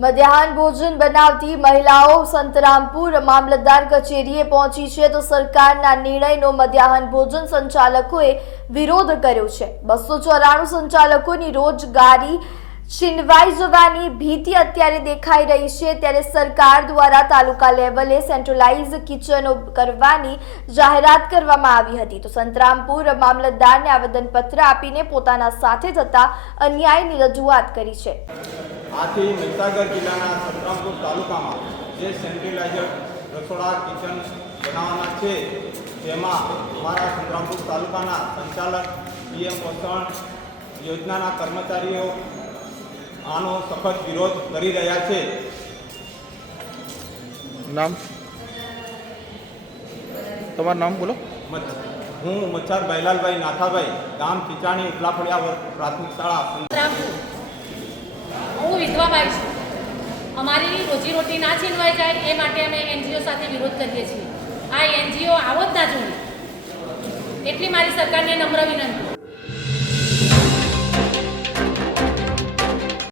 મધ્યાહન ભોજન બનાવતી મહિલાઓ સંતરામપુર મામલતદાર કચેરીએ પહોંચી છે તો સરકારના નિર્ણયનો મધ્યાહન ભોજન સંચાલકોએ વિરોધ કર્યો છે। 294 સંચાલકોની રોજગારી છીનવાઈ જવાની ભીતિ અત્યારે દેખાઈ રહી છે, ત્યારે સરકાર દ્વારા તાલુકા લેવલે સેન્ટ્રલાઇઝ કિચનો કરવાની જાહેરાત કરવામાં આવી હતી તો સંતરામપુર મામલતદારને આવેદનપત્ર આપીને પોતાના સાથે થતા અન્યાયની રજૂઆત કરી છે। આથી મહીસાગર જિલ્લાના સંતરામપુર તાલુકામાં જે સેન્ટ્રલાઇઝર રસોડા કિચન બનાવવાના છે તેમાં અમારા સંતરામપુર તાલુકાના સંચાલક પીએમ પોષણ યોજનાના કર્મચારીઓ આનો સખત વિરોધ કરી રહ્યા છે। નામ તમારું નામ બોલો। હું મચ્છર બૈલાલભાઈ નાથાભાઈ, ગામ ખીચાણી ઉપલાફળિયા પ્રાથમિક શાળા। હું વિધવા બાઈ છું। અમારી રોજીરોટી ના છીનવાઈ જાય એ માટે અમે એનજીઓ સાથે વિરોધ કરીએ છીએ। આ એનજીઓ આવો જ ના જોઈએ એટલી મારી સરકારને નમ્ર વિનંતી।